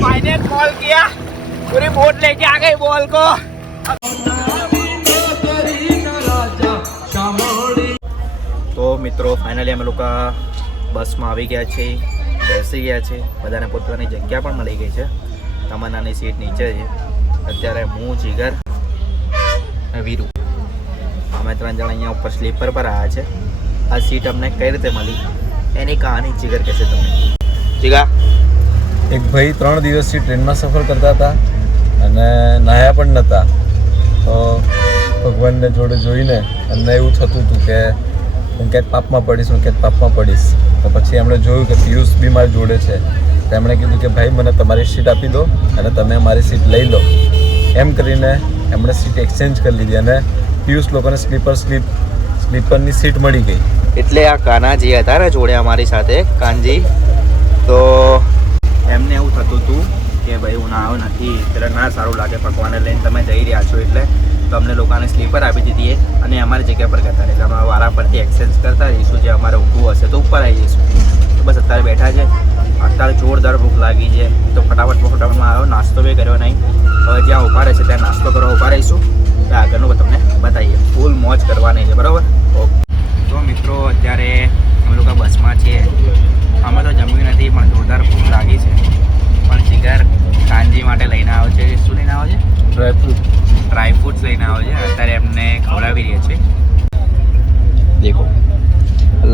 भाई ने कॉल किया, पूरी बोट लेके आ गई बॉल को। तो मित्रों फाइनली અમે લોકો બસમાં આવી ગયા છે, બેસી ગયા છે, બધાને પોતાની જગ્યા પણ મળી ગઈ છે। તમન્નાની સીટ નીચે છે। અત્યારે હું, જીગર અને વીરુ અમે 3 જણા અહીંયા ઉપર સ્લીપર પર આવ્યા છે। આ સીટ અમને કઈ રીતે મળી એની કહાની જીગર કહેશે તમને। જીગા, એક ભાઈ 3 દિવસથી ટ્રેનમાં સફર કરતા હતા અને નાહ્યા પણ નહોતા, તો ભગવાનને જોડે જોઈને એમને એવું થતું હતું કે હું ક્યાંક પાપમાં પડીશ, હું ક્યાંક પાપમાં પડીશ। તો પછી એમણે જોયું કે પિયુષ બી મારી જોડે છે, તો એમણે કીધું કે ભાઈ મને તમારી સીટ આપી દો અને તમે મારી સીટ લઈ લો। એમ કરીને એમણે સીટ એક્સચેન્જ કરી લીધી અને પિયુષ લોકોને સ્લીપરની સીટ મળી ગઈ। એટલે આ કાનાજી હતા ને જોડે અમારી સાથે, કાનજી, તો એમને એવું થતું હતું કે ભાઈ હું નાયો નથી, એટલે ના સારું લાગે, ભગવાનને લઈને તમે જઈ રહ્યા છો એટલે તો અમને લોકોને સ્લીપર આપી દીધી અને અમારી જગ્યા પર કરતા એટલે અમે વારા પરથી એક્સચેન્જ કરતા રહીશું। જે અમારે ઊંઘવું હશે તો ઉપર આવી જઈશું। તો બસ અત્યારે બેઠા છે, અત્યારે જોરદાર ભૂખ લાગી છે, તો ફટાફટમાં આવ્યો, નાસ્તો બી કર્યો નહીં। હવે જ્યાં ઊભા રહેશે ત્યાં નાસ્તો કરવા ઊભા રહીશું, તો આગળનું તમને બતાવીએ, ફૂલ મોજ કરવાની છે, બરાબર? તો મિત્રો અત્યારે અમે લોકો બસમાં છીએ, અમે તો જમ્યું નથી પણ જોરદાર ભૂખ લાગી છે। પણ જીગર કાનજી માટે લઈને આવ્યો છે। શું લઈને આવ્યો છે? ડ્રાયફ્રૂટ્સ લઈને આવ્યો છે। અત્યારે એમને ખવડાવી રહ્યા છે। દેખો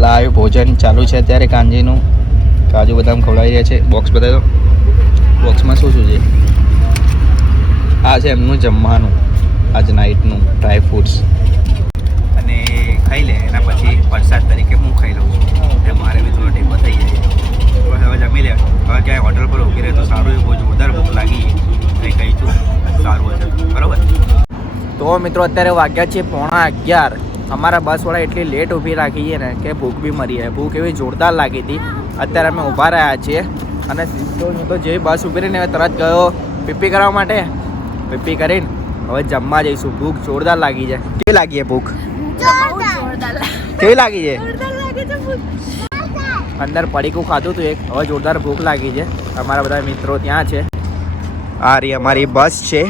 લાઈવ ભોજન ચાલુ છે અત્યારે કાનજીનું, કાજુ બદામ ખવડાવી રહ્યા છે। બોક્સ બતાવી દો, બોક્સમાં શું શું છે? આ છે એમનું જમવાનું, આજ નાઇટનું ડ્રાયફ્રૂટ્સ, અને ખાઈ લે એના પછી પ્રસાદ તરીકે હું ખાઈ લઉં છું, એટલે મારે બી થોડો ટેકો થઈ જાય। બસ હવે જમી લે, હવે ક્યાંય હોટલ પર ઊભી રહે તો સારું, બહુ જોરદાર ભૂખ લાગી, કંઈ કહી છું સારું હશે, બરાબર? તો મિત્રો અત્યારે વાગ્યા છે 11:15। અમારા બસવાળા એટલી લેટ ઊભી રાખી છે ને કે ભૂખ બી મરી જાય, ભૂખ એવી જોરદાર લાગી હતી। અત્યારે અમે ઊભા રહ્યા છીએ અને સીધો હું તો જે બસ ઊભી રહીને તરત ગયો પીપી કરવા માટે, પીપી કરીને હવે જમવા જઈશું। ભૂખ જોરદાર લાગી છે। કેવી લાગી છે ભૂખ? કેવી લાગી છે? અંદર પડીકું ખાધું હતું એક, હવે જોરદાર ભૂખ લાગી છે। અમારા બધા મિત્રો ત્યાં છે। આ રહી અમારી બસ છે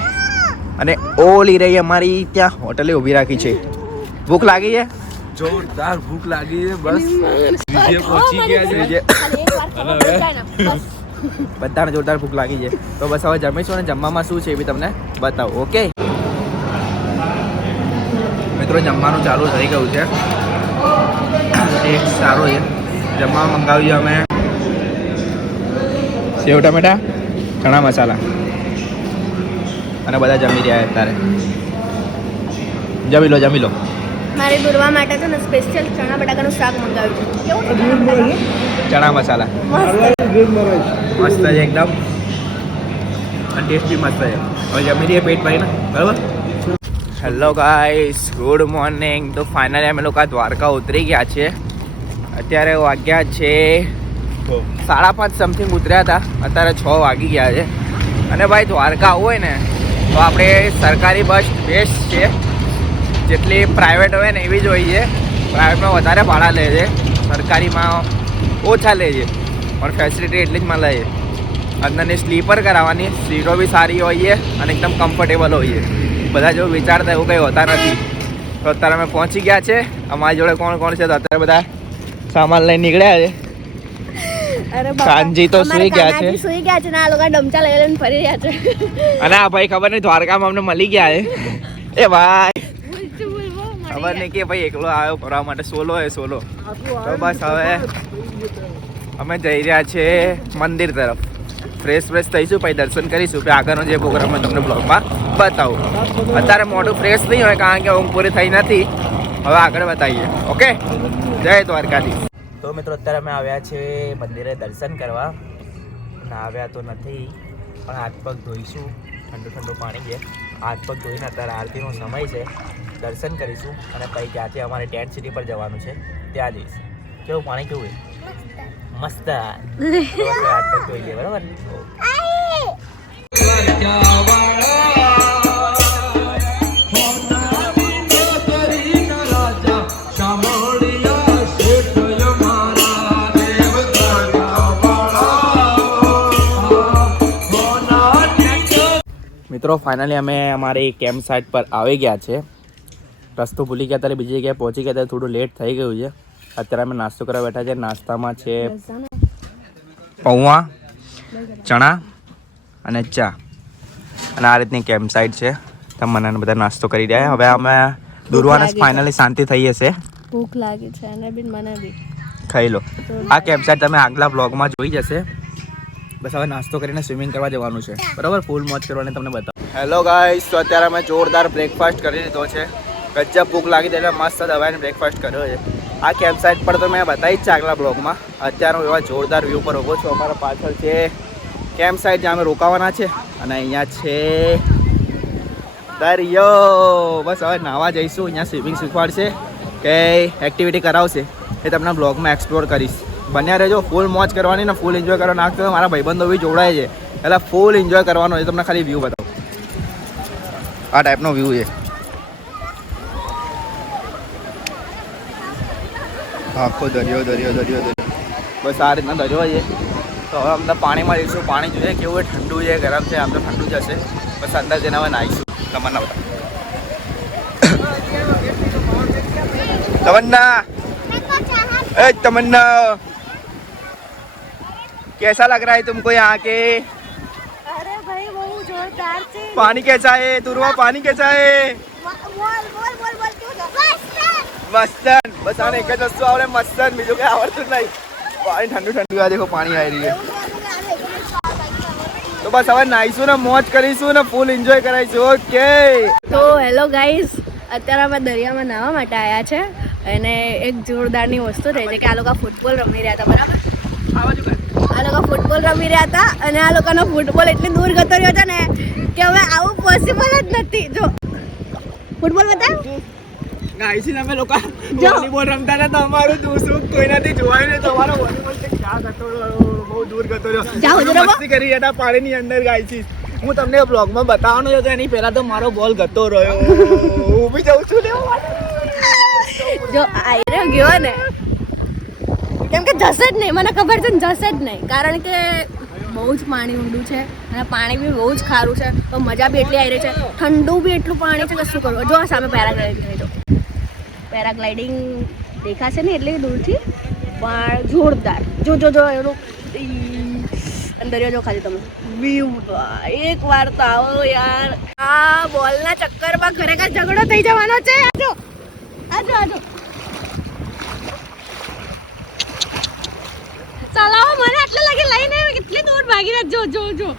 અને ઓલી રહી અમારી ત્યાં હોટલે ઊભી રાખી છે। ભૂખ લાગી છે? જોરદાર ભૂખ લાગી છે, બસ વિજય પહોંચી ગયા છે બધાને જોરદાર ભૂખ લાગી છે, તો બસ હવે જમીશું અને જમવામાં શું છે એ બી તમને બતાવું। ઓકે મિત્રો, જમવાનું ચાલુ થઈ ગયું છે, ટેસ્ટ સારો છે। જમવા મંગાવ્યું અમે સેવ ટમેટા, ચણા મસાલા, અને બધા જમી રહ્યા અત્યારે। જમી લો। મારે દોરવા માટે છે ને સ્પેશિયલ ચણા બટાકાનું શાક મંગાવ્યું છે, ચણા મસાલા મસ્ત છે એકદમ, અને ટેસ્ટ બી મસ્ત છે। હવે જમી રહીએ પેટ ભરીને, બરાબર? Hello guys, good morning. તો ફાઇનલી અમે લોકો દ્વારકા ઉતરી ગયા છે। અત્યારે વાગ્યા છે 5:30 સમથિંગ ઉતર્યા હતા, અત્યારે 6 વાગી ગયા છે। અને ભાઈ દ્વારકા આવવું હોય ને તો આપણે સરકારી બસ બેસ્ટ છે, જેટલી પ્રાઇવેટ હોય ને એવી જ હોય છે। પ્રાઇવેટમાં વધારે ભાડા લે છે, સરકારીમાં ઓછા લે છે, પણ ફેસિલિટી એટલી જ મળે છે। અંદરની સ્લીપર કરાવવાની, સીટો બી સારી હોય છે અને એકદમ કમ્ફર્ટેબલ હોય છે। બધા જો વિચારતા એવું કંઈ હોતા નથી। તો અત્યારે અમે પહોંચી ગયા છે। અમારી જોડે કોણ કોણ છે? તો અત્યારે બધા સામાન લઈને નીકળ્યા છે। કાનજી તો સુઈ ગયા છે, આ લોકો ડમચા લઈને ફરી રહ્યા છે, અને આ ભાઈ ખબર નહીં દ્વારકામાં અમને મળી ગયા છે। એ ભાઈ ખબર નહીં કે ભાઈ એકલો આવ્યો ફરવા માટે, સોલો હે સોલો। તો બસ હવે અમે જઈ રહ્યા છે મંદિર તરફ, ફ્રેશ થઈશું, પછી દર્શન કરીશું, પછી આગળનો જે પ્રોગ્રામ હું તમને બ્લોગમાં બતાવું। અત્યારે મોઢું ફ્રેશ નહીં હોય કારણ કે ઊંઘ પૂરી થઈ નથી, હવે આગળ બતાવીએ। ઓકે, જય દ્વારકાધીશ। તો મિત્રો અત્યારે અમે આવ્યા છે મંદિરે દર્શન કરવા, નાવ્યા તો નથી પણ હાથ પગ ધોઈશું, ઠંડુ પાણી છે, હાથ પગ ધોઈને અત્યારે આરતીનો સમય છે, દર્શન કરીશું અને પછી ત્યાંથી અમારે ટેન્ટ સિટી પર જવાનું છે, ત્યાં જઈશ। કેવું પાણી કેવું છે? મસ્ત। હાથ પગ ધોઈ લે, બરાબર? મિત્રો ફાઇનલી અમે અમારી કેમ્પ સાઇટ પર આવી ગયા છે. રસ્તો ભૂલી ગયા ત્યારે બીજી જગ્યાએ પહોંચી ગયા ત્યારે થોડું લેટ થઈ ગયું છે. અત્યારે અમે નાસ્તો કરવા બેઠા છે. નાસ્તામાં છે પૌવા, ચણા અને ચા. અને આ રીતની કેમ્પ સાઇટ છે. તમને બધા નાસ્તો કરી રહ્યા. હવે અમે દૂરવાને ફાઇનલી શાંતિ થઈ હશે. ભૂખ લાગી છે અને બી મને બી ખાઈ લો. આ કેમ્પ સાઇટ તમે આગલા બ્લોગમાં જોઈ જશે. બસ હવે નાસ્તો કરીને સ્વિમિંગ કરવા જવાનું છે. બરાબર, ફૂલ મોજ કરવાની તમને બતાવો. હેલો ગાઈસ, તો અત્યારે અમે જોરદાર બ્રેકફાસ્ટ કરી લીધો છે. ગજબ ભૂખ લાગી એટલે મસ્ત દબાઈને બ્રેકફાસ્ટ કર્યો છે. આ કેમ્પ સાઇટ પર તો મેં બતાવી જ છે આગલા બ્લોગમાં. અત્યારે હું એવા જોરદાર વ્યૂ પર ઊભો છું. અમારા પાછળ છે કેમ્પ સાઇટ જ્યાં અમે રોકાવાના છે. અને અહીંયા છે દરિયો. બસ હવે નાહવા જઈશું. અહીંયા સ્વિમિંગ શીખવાડશે કે એક્ટિવિટી કરાવશે એ તમને બ્લોગમાં એક્સપ્લોર કરીશ. બન્યા રહેજો. ફૂલ મોજ કરવાની ને ફૂલ એન્જોય કરવા નાખતો. મારા ભાઈબંધો બી જોડાય છે એટલે ફૂલ એન્જોય કરવાનો છે. તમને ખાલી વ્યૂ બતાવો. આ ટાઈપનો વ્યૂ છે. આખો દરિયો દરિયો દરિયો દરિયો. બસ આ રીતના દરિયો છે. તો હવે અમને પાણીમાં જઈશું. પાણી જોઈએ કેવું છે, ઠંડુ છે, ગરમ છે. આમ તો ઠંડુ જ હશે. બસ અંદર જઈને હવે નાહીશું. તમન્ના બતા तमन्ना, ए तमन्ना, कैसा लग रहा है तुमको यहाँ के? अरे भाई वो जोरदार से. पानी कैसा है दुर्वा? पानी कैसा है? બોલ मस्तन. बस आने एक જ વસ્તુ આવડે, મસ્તન. બીજું કઈ આવડતું જ નહીં. પાણી ઠંડુ ઠંડુ. આ દેખો પાણી આવી રહી છે. તો બસ હવે નાહીશું ને મોજ કરીશું ને ફૂલ એન્જોય કરાવીશું. ઓકે. તો હેલો ગાઈઝ, અત્યારે અમે દરિયામાં નાહવા માટે આવ્યા છે. અને એક જોરદારની વસ્તુ થઈ છે કે આ લોકો ફૂટબોલ રમી રહ્યા હતા. બરાબર, આ લોકો ફૂટબોલ રમી રહ્યા હતા અને આ લોકોનો ફૂટબોલ એટલી દૂર જતો રહ્યો છે ને કે હવે આવું પોસિબલ જ નથી. જો ફૂટબોલ બતાવ. નાઈસી અમે લોકો વોલીબોલ રમતા હતા. તમારું દૂસરું કોઈ નથી જોવાયું ને. તમારો વોલીબોલ ક્યાં ગતો રહ્યો? બહુ દૂર ગતો રહ્યો. મસ્તી કરી રહ્યા હતા પાણીની અંદર. ગાઈસી હું તમને બ્લોગમાં બતાવવાનો હતો. એની પહેલા તો મારો બોલ ગતો રહ્યો. હું બી જઉં છું. જો આયરો ગયો ને, કેમ કે જશે જ નહીં. મને ખબર છે ને જશે જ નહીં. કારણ કે બહુ જ પાણી ઊંડું છે અને પાણી બી બહુ જ ખારું છે. તો મજા બી એટલી આવી રહી છે. ઠંડુ બી એટલું પાણી છે કે શું કરવું. જો સામે પેરાગ્લાઇડિંગ જો પેરાગ્લાઇડિંગ દેખાશે ને એટલી દૂરથી, પણ જોરદાર. જો જો જો એનું અંદર જો ખાલી તમે વ્યૂ. એક વાર તો આવો યાર. આ બોલના ચક્કરમાં ખરેખર ઝઘડો થઈ જવાનો છે. આજો આજો આજો ચલાવો. મને આટલા લાગે લઈને કેટલી દૂર ભાગી રહ્યા. જો જો જો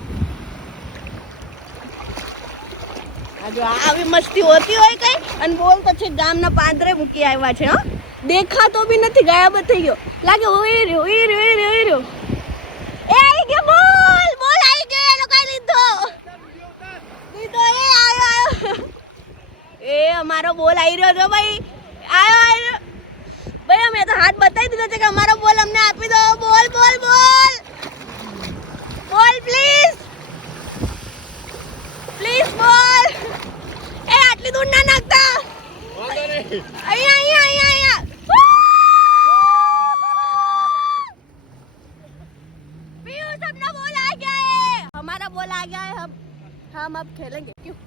આજો. આવી મસ્તી હોતી હોય કઈ. અને બોલ તો છે ગામના પાંદરે મૂકી આવ્યા છે. હા, દેખાતો બી નથી, ગાયબ જ થઈ ગયો લાગે. ઓય રહ્યો ઓય રહ્યો ઓય રહ્યો. એ આવી ગયો બોલ. બોલ આવી ગયો. એ લોકો લીધો લીધો. એ આયો આયો. એ અમારો બોલ આવી રહ્યો છે ભાઈ. આયો આયો ભાઈ. અમે તો હાથ બતાવી દીધો છે કે અમારો બોલ અમને આપી દો. બોલ બોલ બોલ બોલ પ્લીઝ પ્લીઝ બોલ. એ આટલી દૂર ના નાખતા. અહીંયા અહીંયા અહીંયા અહીંયા. पीयूष अपना बॉल आ गया है. हमारा बॉल आ गया है. हम अब खेलेंगे. क्यों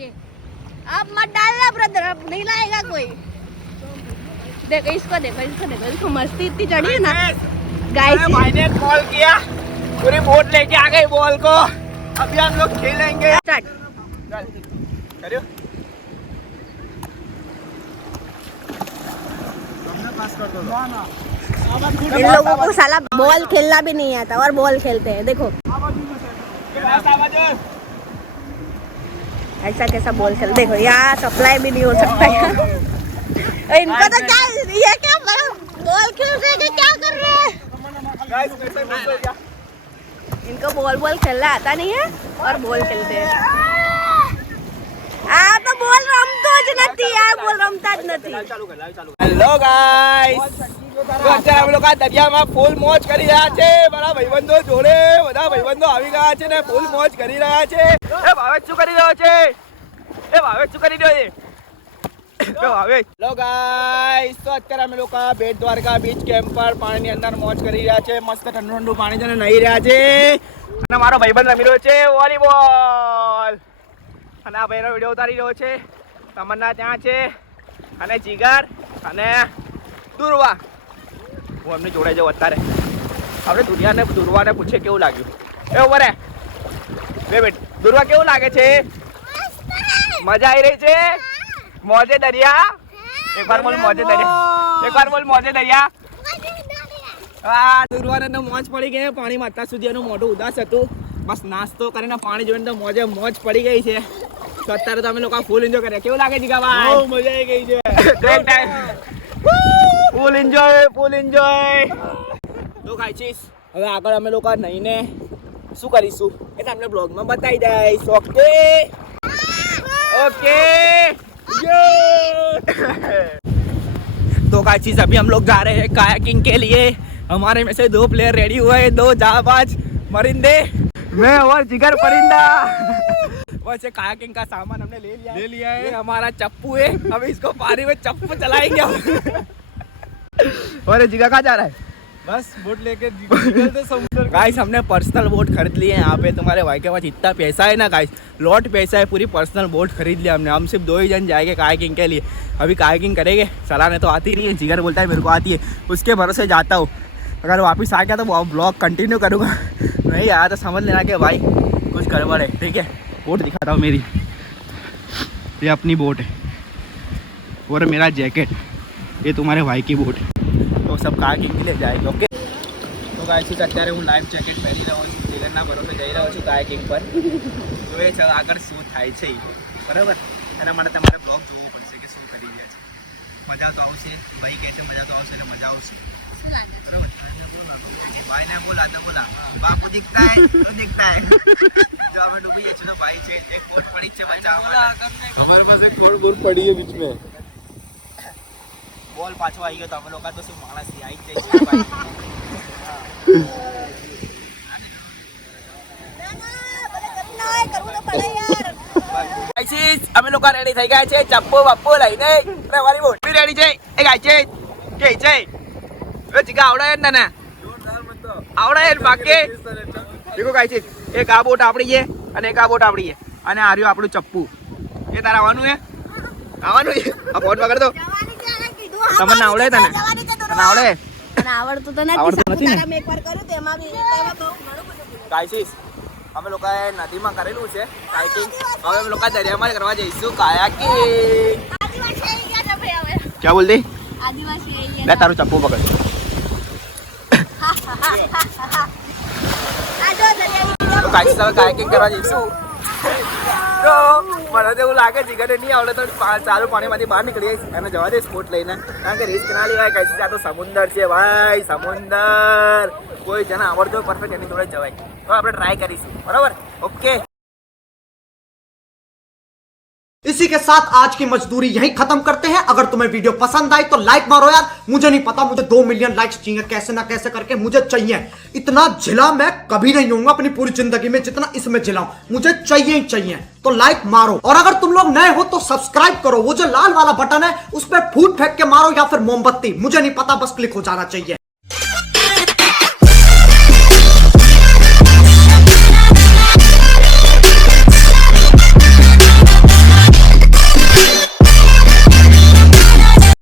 ये अब मत डालना ब्रदर. अब नहीं लाएगा कोई. देखो इसको देखो इसको देखो. इसको मस्ती इतनी चढ़ी है ना गाइस. भाई ने कॉल किया, पूरी बोट लेके आ गई बॉल को. अभी हम लोग खेलेंगे. स्टार्ट करियो. इन लोगों को साला बॉल खेलना भी नहीं आता और बॉल खेलते हैं. देखो ऐसा कैसा बॉल खेल. देखो यहाँ सप्लाई भी नहीं हो सकता है. इनको तो क्या ये क्या बॉल खेल रहे हैं, क्या कर रहे हैं. इनको बॉल बॉल खेलना आता नहीं है और बॉल खेलते हैं. આ તો બોલ રમતો જ નથી યાર. બોલ રમતા જ નથી. હેલો ગાઈસ, તો અત્યારે અમે લોકો આ દરિયામાં ફૂલ મોજ કરી રહ્યા છે. મારા ભાઈબંધો જોડે બધા ભાઈબંધો આવી ગયા છે ને ફૂલ મોજ કરી રહ્યા છે. એ ભાવેશ શું કરી રહ્યો છે? એ ભાવેશ શું કરી રહ્યો છે? હેલો ગાઈસ, તો અત્યારે અમે લોકો બેટ દ્વારકા બીચ કેમ્પ પર પાણીની અંદર મોજ કરી રહ્યા છે. મસ્ત ઠંડુ ઠંડુ પાણી છે ને નાહી રહ્યા છે. અને મારો ભાઈબંધ રમી રહ્યો છે વોલીબોલ. અને આ ભાઈનો વિડીયો ઉતારી રહ્યો છે. તમન્ના ત્યાં છે અને જીગર અને દુર્વા. હું એમની જોડે જાઉં અત્યારે. આપણે દુર્વાને પૂછીએ કેવું લાગ્યું. એ ઉભા રે બે મિનિટ. દુર્વા કેવું લાગે છે? મજા આવી રહી છે? મોજે દરિયા? એકવાર બોલ મોજે દરિયા. એકવાર બોલ મોજે દરિયા. દુર્વાને તો મોજ પડી ગઈ પાણીમાં. અત્યાર સુધી એનું મોઢું ઉદાસ હતું. બસ નાસ્તો કરીને પાણી જોઈને તો મોજે મોજ પડી ગઈ છે. તો અત્યારે તો અમે લોકો ફૂલ એન્જોય કર્યા. કેવું લાગે જીગાભાઈ? બહુ મજા આવી ગઈ છે. Great time. Full enjoy. તો ગાઈસ હવે આગળ અમે લોકો નહીને શું કરીશું એ તમને બ્લોગમાં બતાવી દઈશ. ओके तो गाइस अभी हम लोग जा रहे हैं कायाकिंग के लिए. हमारे में से 2 प्लेयर रेडी हुए हैं, 2 जाबाज परिंदे, मैं और जिगर परिंदा. वैसे कायाकिंग का सामान हमने ले लिया है. ये हमारा चप्पू है. अभी इसको पानी में चप्पू चलाएंगे हम. और जिगर कहाँ जा रहा है? बस बोट लेके निकलते समुद्र. गाइस हमने पर्सनल बोट खरीद ली है यहाँ पे. तुम्हारे भाई के पास इतना पैसा है ना गाइस, लॉट पैसा है. पूरी पर्सनल बोट खरीद लिया हमने. हम सिर्फ 2 ही जन जाएंगे कायाकिंग के लिए. अभी कायाकिंग करेंगे. चलाने तो आती नहीं है. जिगर बोलता है मेरे को आती है. उसके भरोसे जाता हूँ. अगर वापस आ गया तो ब्लॉग कंटिन्यू करूँगा. नहीं आया तो समझ लेना कि भाई कुछ गड़बड़ है. ठीक है. बोट दिखाता हूँ मेरी. ये अपनी बोट है और मेरा जैकेट ये तुम्हारे भाई की बोट है. तो सब कायाकिंग के लिए जाएंगे. ओके. તો ગાઈસ અત્યારે હું લાઈફ જેકેટ પહેરી રહ્યો છું. જીગરના ભરોસે જઈ રહ્યો છું કાયાકિંગ પર. જોઈએ છે આગળ શું થાય છે બરાબર. એના માટે તમારે બ્લોગ જોવું પડશે કે શું કરી રહ્યા છે. મજા તો આવશે. ભાઈ કહે છે મજા તો આવશે એટલે મજા આવશે બરાબર. ભાઈને બોલા બાપુ દિખતા હે તો દિખતા હે. જો અમે ડૂબી જઈએ છીએ તો ભાઈ છે એક બોટ પડી છે બચાવવા. हमारे पास एक खोल बोट पड़ी है बीच में. બોલ પાછો આવી ગયો તો અમે લોકો તો શું માણસ આવી જ જાય છે ભાઈ. અમે લોકો રેડી થઈ ગયા છે. ચપ્પુ બપ્પુ લઈને મારી બોટ બી રેડી છે. એ ગાય છે કે છે એ જીગા આવડે ને ને આવડે બાકી દેખો ગાય છે. એક આ બોટ આપડી છે અને એક આ બોટ આપડી છે અને આ રહ્યું આપણું ચપ્પુ. એ તારે આવવાનું છે? આવવાનું છે. આ બોટ વગર તો તમને આવડે તને આવડે આવડતું તો આવડતું નથી ને? સાપુતારામાં એકવાર કર્યું તેમાં બહુ ઘણું બધું. ગાઈસ અમે લોકોએ નદીમાં કરેલું છે કાયાકિંગ. હવે અમે લોકો દરિયામાં કરવા જઈશું કાયાકિંગ. આદિવાસી આવી ગયા છે ભાઈ હવે. ક્યાં બોલતી? આદિવાસી આવી લે તારું ચપ્પુ પકડ. તો ગાઈસ હવે કાયાકિંગ કરવા જઈશું. તો મને તો એવું લાગે જીગરને નહીં આવડે તો ચાલુ પાણીમાંથી બહાર નીકળી જઈશ અને જવા દઈશ બોટ લઈને. કારણ કે રિસ્ક ના લેવાય. ગાઈસ આ તો સમુદ્ર છે ભાઈ, સમુદ્ર. કોઈ જેને આવડતો હોય પરફેક્ટ એની જોડે જવાય. તો આપણે ટ્રાય કરીશું બરાબર. ઓકે. इसी के साथ आज की मजदूरी यहीं खत्म करते हैं. अगर तुम्हें वीडियो पसंद आई तो लाइक मारो यार. मुझे नहीं पता, मुझे 2 मिलियन लाइक्स चाहिए. कैसे ना कैसे करके मुझे चाहिए. इतना झिला मैं कभी नहीं होऊंगा अपनी पूरी जिंदगी में जितना इसमें झिला हूं. मुझे चाहिए ही चाहिए. तो लाइक मारो. और अगर तुम लोग नए हो तो सब्सक्राइब करो. वो जो लाल वाला बटन है उस पर फूट फेंक के मारो या फिर मोमबत्ती, मुझे नहीं पता, बस क्लिक हो जाना चाहिए.